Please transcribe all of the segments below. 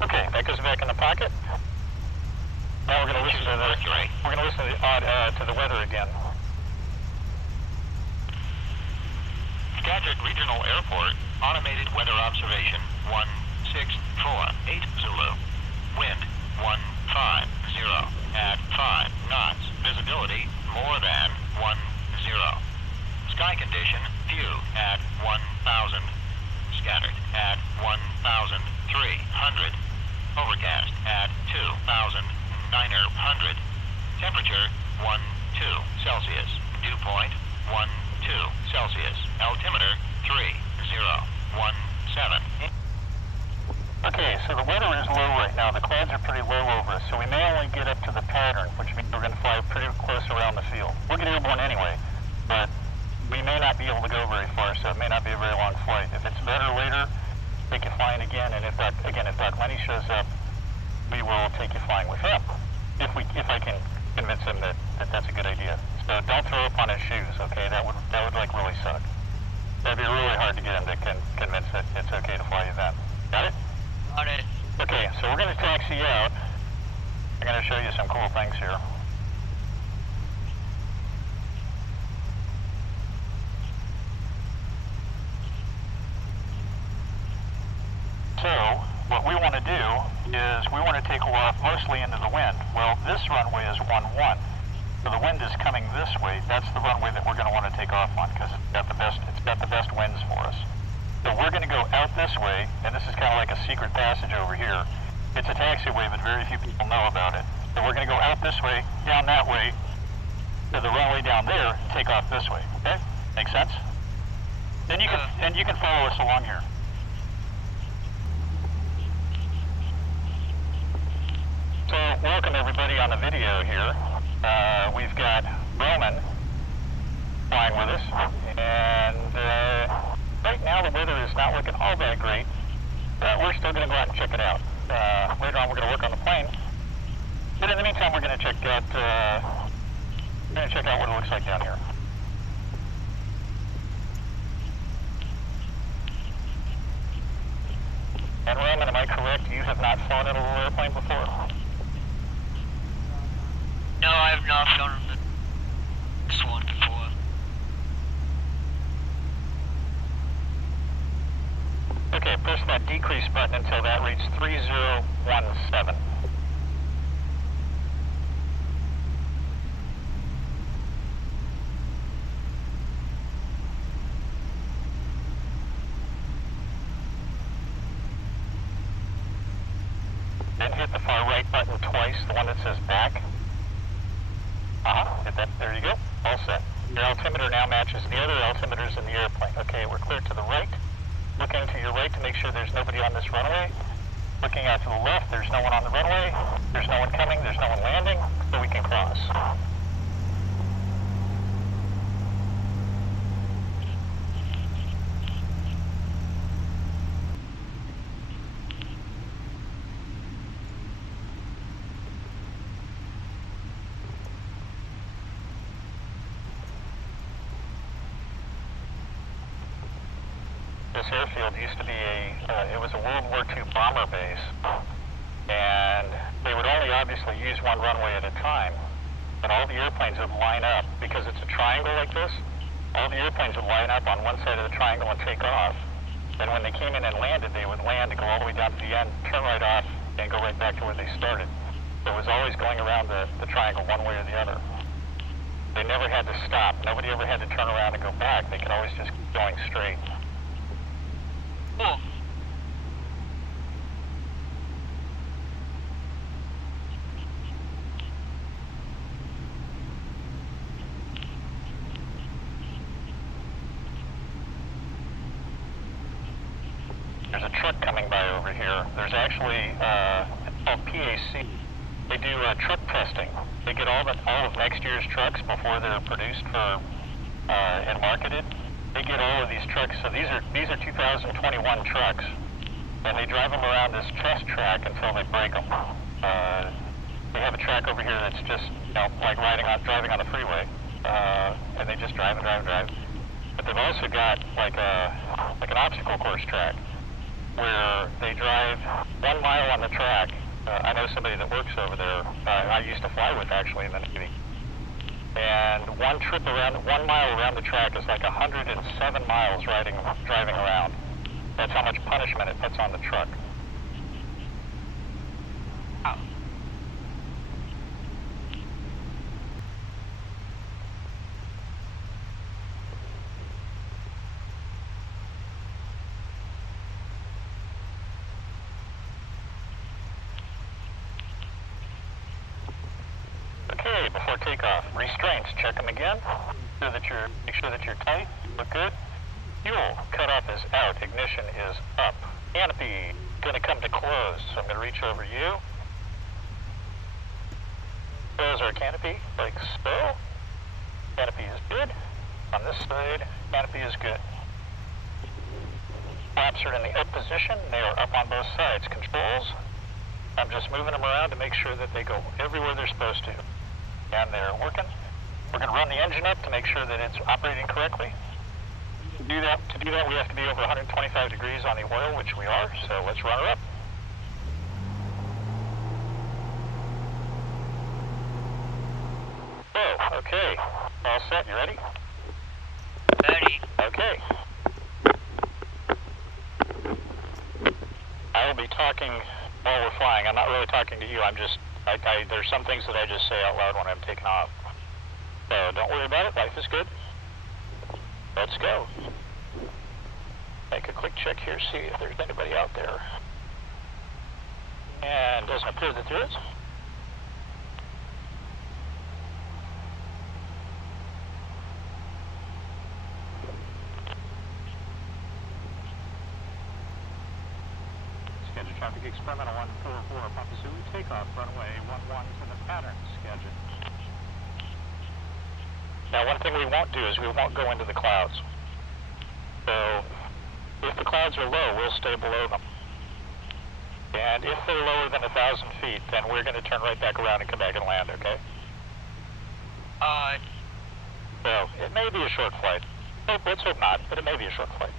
Okay, that goes back in the pocket. Now we're going to listen to the weather again. Gadget Regional Airport, automated weather observation, 1648 Zulu. Wind, 150 at 5 knots. Visibility, more than 10. Sky condition, few at 1000. Scattered at 1300. Overcast at 2900. Temperature, 12 Celsius. Dew point, 12 Celsius. Altimeter, 3017. Okay, so the weather is low right now. The clouds are pretty low over us, so we may only get up to the pattern, which means we're going to fly pretty close around the field. We'll get airborne anyway, but we may not be able to go very far, so it may not be a very long flight. If it's better later, take you flying again, and if Doc Lenny shows up, we will take you flying with him. If I can convince him that that's a good idea. So don't throw up on his shoes, okay? That would like really suck. That'd be really hard to get him to convince that it's okay to fly you then. Got it? Got it. Okay, so we're going to taxi out. I'm going to show you some cool things here. So, what we want to do is we want to take off mostly into the wind. Well, this runway is 11. So the wind is coming this way. That's the runway that we're going to want to take off on because it's got the best winds for us. So we're going to go out this way, and this is kind of like a secret passage over here. It's a taxiway, but very few people know about it. So we're going to go out this way, down that way, to the runway down there, and take off this way. Okay? Make sense? Then you can follow us along here. So welcome everybody on the video here. We've got Roman flying with us, and right now the weather is not looking all that great, but we're still going to go out and check it out. Later on we're going to work on the plane, but in the meantime we're going to check out what it looks like down here. And Roman, am I correct? You have not flown in a little airplane before? No, I have not flown this one before. Okay, press that decrease button until that reads 3017. Then hit the far right button twice, the one that says back. Hit that. There you go. All set. Your altimeter now matches the other altimeters in the airplane. Okay, we're clear to the right. Looking to your right to make sure there's nobody on this runway. Looking out to the left, there's no one on the runway. There's no one coming, there's no one landing, so we can cross. This airfield used to be it was a World War II bomber base, and they would only obviously use one runway at a time, but all the airplanes would line up, because it's a triangle like this, all the airplanes would line up on one side of the triangle and take off, and when they came in and landed, they would land and go all the way down to the end, turn right off, and go right back to where they started. So it was always going around the triangle one way or the other. They never had to stop. Nobody ever had to turn around and go back. They could always just keep going straight. Cool. There's a truck coming by over here. There's actually, it's called PAC. They do truck testing. They get all of next year's trucks before they're produced for and marketed. They get all of these trucks. So these are 2021 trucks, and they drive them around this test track until they break them. They have a track over here that's just like driving on the freeway, and they just drive and drive and drive. But they've also got like an obstacle course track. where they drive 1 mile on the track. I know somebody that works over there. I used to fly with actually in the Navy. And one trip around, 1 mile around the track is like 107 miles driving around. That's how much punishment it puts on the truck. Okay, before takeoff, restraints, check them again. Make sure that you're tight, look good. Fuel cutoff is out, ignition is up. Canopy gonna come to close, so I'm gonna reach over you. Close our canopy, like so. Canopy is good. On this side, canopy is good. Flaps are in the up position, they are up on both sides. Controls, I'm just moving them around to make sure that they go everywhere they're supposed to. And they're working. We're going to run the engine up to make sure that it's operating correctly. To do that, we have to be over 125 degrees on the oil, which we are, so let's run her up. Oh, okay. All set, you ready? Ready. Okay. I will be talking while we're flying. I'm not really talking to you, there's some things that I just say out loud when I'm taking off. So don't worry about it, life is good. Let's go. Make a quick check here, see if there's anybody out there. And doesn't appear that there is. Schedule traffic experimental 144, Papa Zulu, takeoff, runway 11 to the pattern schedule. Now one thing we won't do is we won't go into the clouds. So if the clouds are low, we'll stay below them. And if they're lower than 1,000 feet, then we're going to turn right back around and come back and land, okay? So it may be a short flight. Let's hope not, but it may be a short flight.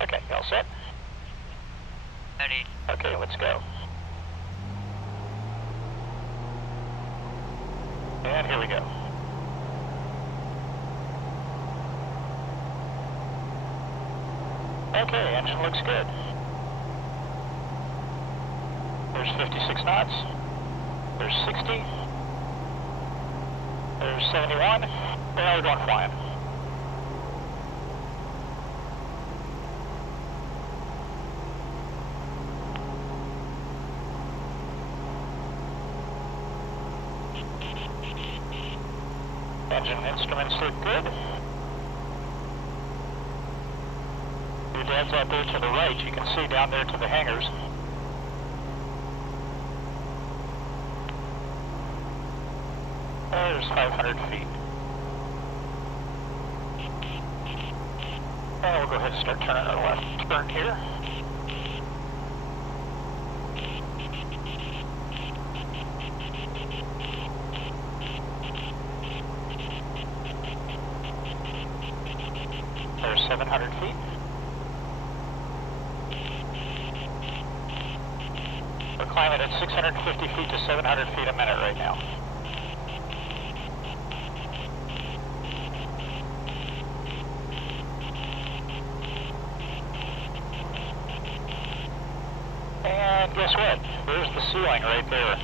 Okay, you all set? Ready. Okay, let's go. And here we go. Okay, engine looks good. There's 56 knots. There's 60. There's 71. Now we're going flying. Engine instruments look good. Your dad's out there to the right. You can see down there to the hangars. There's 500 feet. And we'll go ahead and start turning our left turn here. There's 700 feet. We're climbing at 650 feet to 700 feet a minute right now. And guess what? There's the ceiling right there.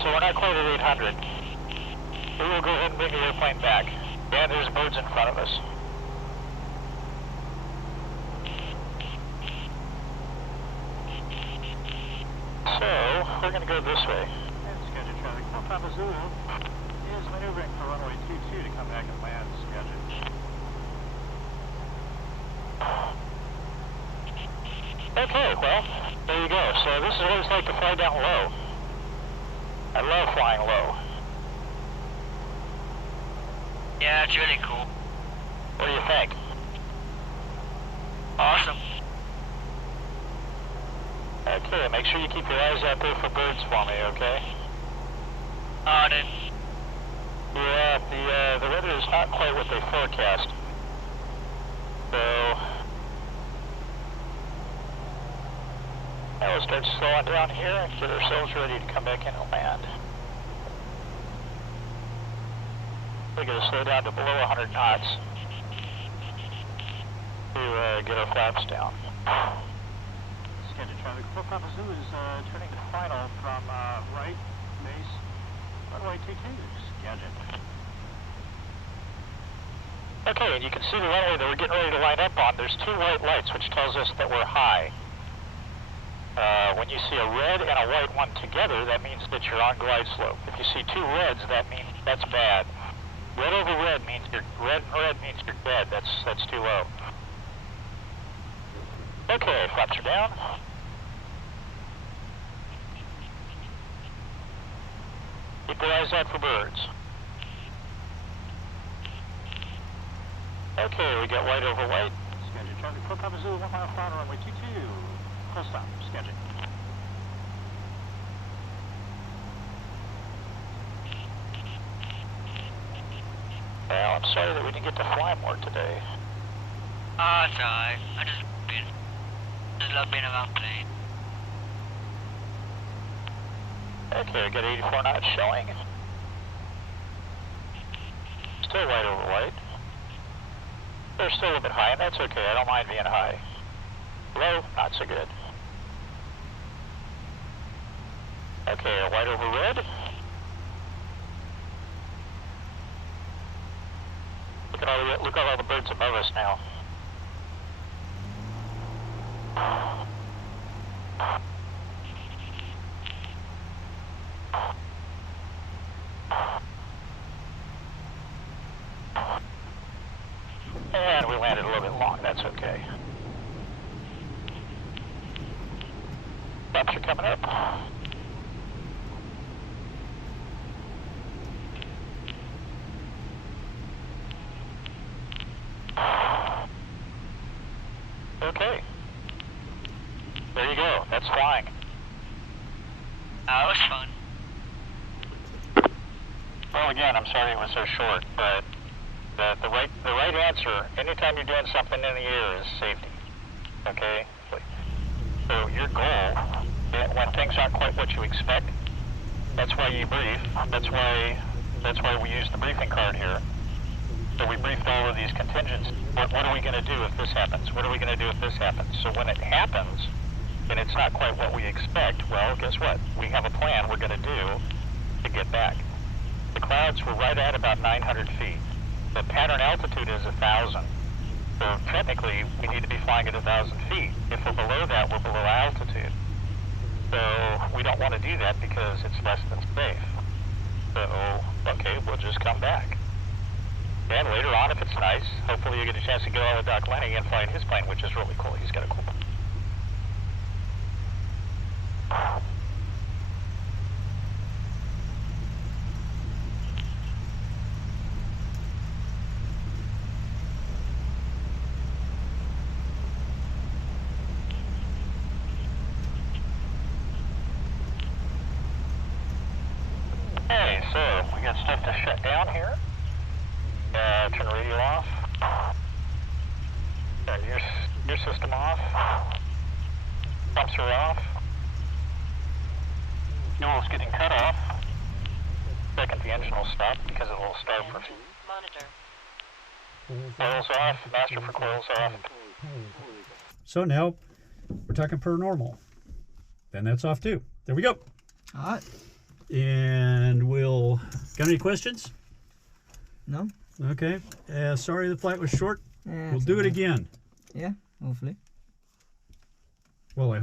So we're not quite at 800. We will go ahead and bring the airplane back. And there's birds in front of us. So, we're going to go this way. And schedule traffic. Papa Zulu is maneuvering for runway 22 to come back and land schedule. Okay, well, there you go. So this is what it's like to fly down low. I love flying low. Yeah, it's really cool. What do you think? Awesome. Okay, make sure you keep your eyes out there for birds for me, okay? On it. Yeah, the weather is not quite what they forecast. So now we'll start slowing down here and get ourselves ready to come back in and land. We're going to slow down to below 100 knots to get our flaps down. Scheduled traffic. Papa Zoo is turning to final from right base runway 22. Scheduled. Okay, and you can see the runway that we're getting ready to line up on. There's two white lights, which tells us that we're high. When you see a red and a white one together, that means that you're on glide slope. If you see two reds, that means that's bad. Red over red means you're red means you're dead. That's too low. Okay, flaps are down. Keep your eyes out for birds. Okay, we got white over white. Scheduled traffic for Papa Zulu, 1 mile final runway 22. Full stop, scheduled. Well, I'm sorry that we didn't get to fly more today. Oh, it's alright. I just love being around plane. Okay, we got 84 knots showing. Still white over white. They're still a bit high, and that's okay. I don't mind being high. Low, not so good. Okay, white over red. Look at all the birds above us now. And we landed a little bit long, that's okay. Flaps are coming up. Okay. There you go, that's flying. That was fun. Well, again, I'm sorry it was so short, but the right answer, anytime you're doing something in the air, is safety. Okay? So your goal, when things aren't quite what you expect, that's why you brief. That's why we use the briefing card here. So we briefed all of these contingencies. What are we going to do if this happens? What are we going to do if this happens? So when it happens, and it's not quite what we expect, well, guess what? We have a plan we're going to do to get back. The clouds were right at about 900 feet. The pattern altitude is 1,000. So technically, we need to be flying at 1,000 feet. If we're below that, we're below altitude. So we don't want to do that because it's less than safe. So, okay, we'll just come back. And later on, if it's nice, hopefully you get a chance to get on with Doc Lenny and fly in his plane, which is really cool. He's got a cool plane. Okay, so we got stuff to shut down here. Turn the radio off. Turn your system off. Pumps are off. Fuel's getting cut off. Second, the engine will stop because it will start for Monitor. coils off. Master for coils off. So now we're talking paranormal. Then that's off too. There we go. All right. And we'll... Got any questions? No? Okay. Sorry the flight was short. Yeah, We'll do it again. Yeah, hopefully. Well, I